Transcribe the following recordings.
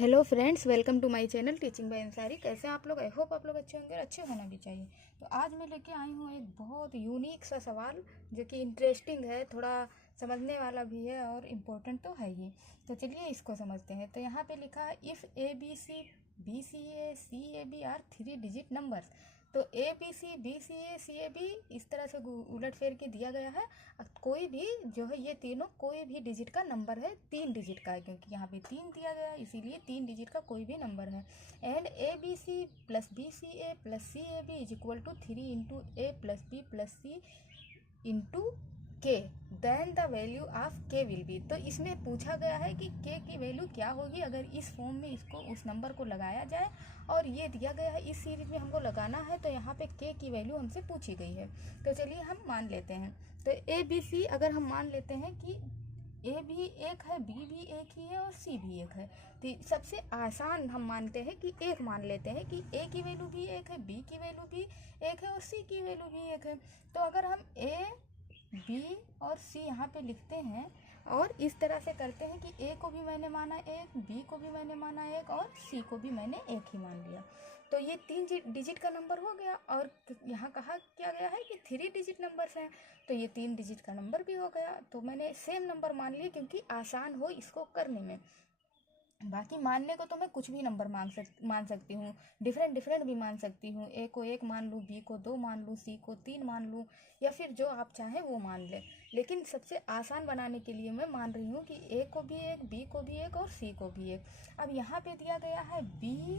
Hello friends, welcome to my channel teaching by Ansari. कैसे हैं आप लोग? आई होप आप लोग अच्छे होंगे और अच्छे होना भी चाहिए। तो आज मैं लेके आई हूँ एक बहुत यूनिक सा सवाल जो कि इंटरेस्टिंग है, थोड़ा समझने वाला भी है और इम्पोर्टेंट तो है ही। तो चलिए इसको समझते हैं। तो यहाँ पे लिखा है if A B C B C A C A B are 3 digit numbers. तो ए B C A C A B इस तरह से उलट फेर के दिया गया है। कोई भी जो है ये तीनों कोई भी डिजिट का नंबर है, 3 डिजिट का है क्योंकि यहाँ पे 3 दिया गया है, इसीलिए 3 डिजिट का कोई भी नंबर है। And A B C plus B C A plus C A B is equal to 3 into A plus B plus C into K, then the value of K will be. तो इसमें पूछा गया है कि के की value क्या होगी अगर इस फॉर्म में इसको उस नंबर को लगाया जाए, और ये दिया गया है इस सीरीज में हमको लगाना है। तो यहाँ पे के की वैल्यू हमसे पूछी गई है। तो चलिए हम मान लेते हैं। तो ए बी सी अगर हम मान लेते हैं कि ए भी एक है, बी भी एक ही है और सी भी एक है, तो सबसे आसान हम मानते हैं कि एक मान लेते हैं कि ए की वैल्यू भी एक है, बी की वैल्यू भी एक है और सी की वैल्यू भी एक है। तो अगर हम ए बी और सी यहाँ पे लिखते हैं और इस तरह से करते हैं कि ए को भी मैंने माना एक, बी को भी मैंने माना एक और सी को भी मैंने एक ही मान लिया, तो ये 3 डिजिट का नंबर हो गया। और यहाँ कहा क्या गया है कि 3 डिजिट नंबर्स हैं, तो ये 3 डिजिट का नंबर भी हो गया। तो मैंने सेम नंबर मान लिए क्योंकि आसान हो इसको करने में। बाकी मानने को तो मैं कुछ भी नंबर मान सकती हूँ, डिफरेंट भी मान सकती हूँ। ए को 1 मान लूँ, बी को 2 मान लूँ, सी को 3 मान लूँ, या फिर जो आप चाहें वो मान लें। लेकिन सबसे आसान बनाने के लिए मैं मान रही हूँ कि ए को भी एक, बी को भी एक और सी को भी एक। अब यहाँ पे दिया गया है बी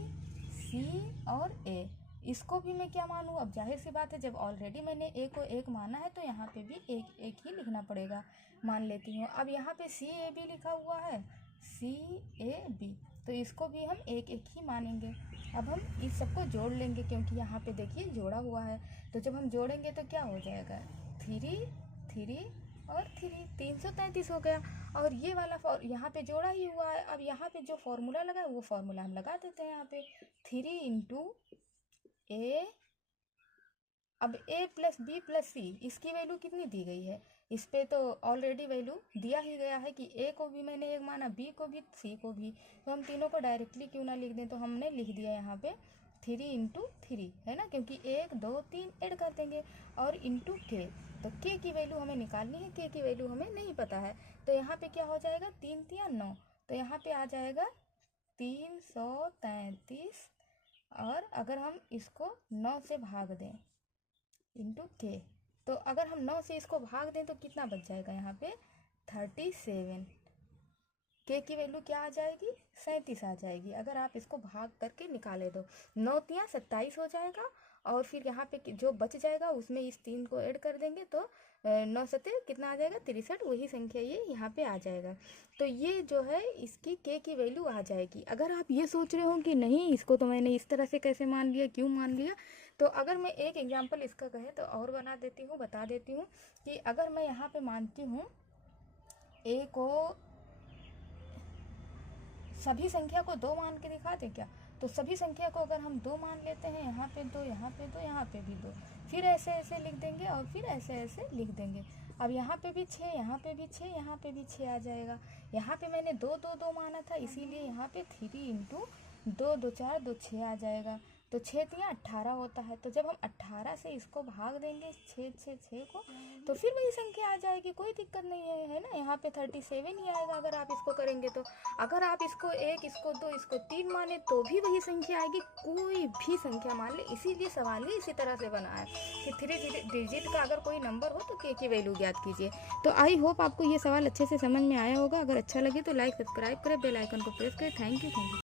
सी और ए, इसको भी मैं क्या मानूँ? अब जाहिर सी बात है, जब ऑलरेडी मैंने ए को 1 माना है तो यहाँ पे भी एक एक ही लिखना पड़ेगा। मान लेती हूँ। अब यहाँ पे सी ए बी लिखा हुआ है, सी ए बी, तो इसको भी हम एक एक ही मानेंगे। अब हम इस सबको जोड़ लेंगे क्योंकि यहाँ पे देखिए जोड़ा हुआ है। तो जब हम जोड़ेंगे तो क्या हो जाएगा? 3 3 और 3, 333 हो गया। और ये वाला यहाँ पे जोड़ा ही हुआ है। अब यहाँ पे जो फॉर्मूला लगा है वो फॉर्मूला हम लगा देते हैं यहाँ पे। 3 इंटू ए, अब ए प्लस बी प्लस सी इसकी वैल्यू कितनी दी गई है? इस पे तो ऑलरेडी वैल्यू दिया ही गया है कि ए को भी मैंने एक माना, बी को भी, सी को भी। तो हम तीनों को डायरेक्टली क्यों ना लिख दें, तो हमने लिख दिया यहाँ पे 3 इंटू 3 है ना, क्योंकि 1 2 3 ऐड कर देंगे और इंटू के। तो के की वैल्यू हमें निकालनी है, के की वैल्यू हमें नहीं पता है। तो यहाँ पे क्या हो जाएगा? 3 3 9, तो यहाँ पे आ जाएगा 333। और अगर हम इसको 9 से भाग दें इंटू के, तो अगर हम 9 से इसको भाग दें तो कितना बच जाएगा? यहाँ पे 37। के की वैल्यू क्या आ जाएगी? 37 आ जाएगी। अगर आप इसको भाग करके निकाले तो 9 तिया 27 हो जाएगा, और फिर यहाँ पे जो बच जाएगा उसमें इस 3 को ऐड कर देंगे तो 9 सते कितना आ जाएगा? 63। वही संख्या ये यहाँ पे आ जाएगा। तो ये जो है इसकी के की वैल्यू आ जाएगी। अगर आप ये सोच रहे हो कि नहीं इसको तो मैंने इस तरह से कैसे मान लिया, क्यों मान लिया, तो अगर मैं एक एग्जाम्पल इसका कहे तो और बता देती हूँ कि अगर मैं यहाँ पे मानती हूँ ए को, सभी संख्या को 2 मान के दिखा दें क्या? तो सभी संख्या को अगर हम 2 मान लेते हैं, यहाँ पे 2, यहाँ पे 2, यहाँ पे भी 2, फिर ऐसे ऐसे लिख देंगे और फिर ऐसे ऐसे लिख देंगे। अब यहाँ पे भी 6, यहाँ पे भी 6, यहाँ पे भी 6 आ जाएगा। यहाँ पे मैंने 2 2 2 माना था, इसीलिए यहाँ पे 3 इंटू 2 2 4 2 6 आ जाएगा। तो 6 तिया 18 होता है। तो जब हम 18 से इसको भाग देंगे 6 को, तो फिर वही संख्या आ जाएगी, कोई दिक्कत नहीं है ना। यहाँ पे 37 ही आएगा अगर आप इसको करेंगे तो। अगर आप इसको 1, इसको 2, इसको 3 माने तो भी वही संख्या आएगी, कोई भी संख्या मान ले। इसीलिए सवाल ही इसी तरह से बना है कि 3 डिजिट का अगर कोई नंबर हो तो के की वैल्यू ज्ञात कीजिए। तो आई होप आपको ये सवाल अच्छे से समझ में आया होगा। अगर अच्छा लगे तो लाइक सब्सक्राइब करें, बेल आइकन को प्रेस करें। Thank you.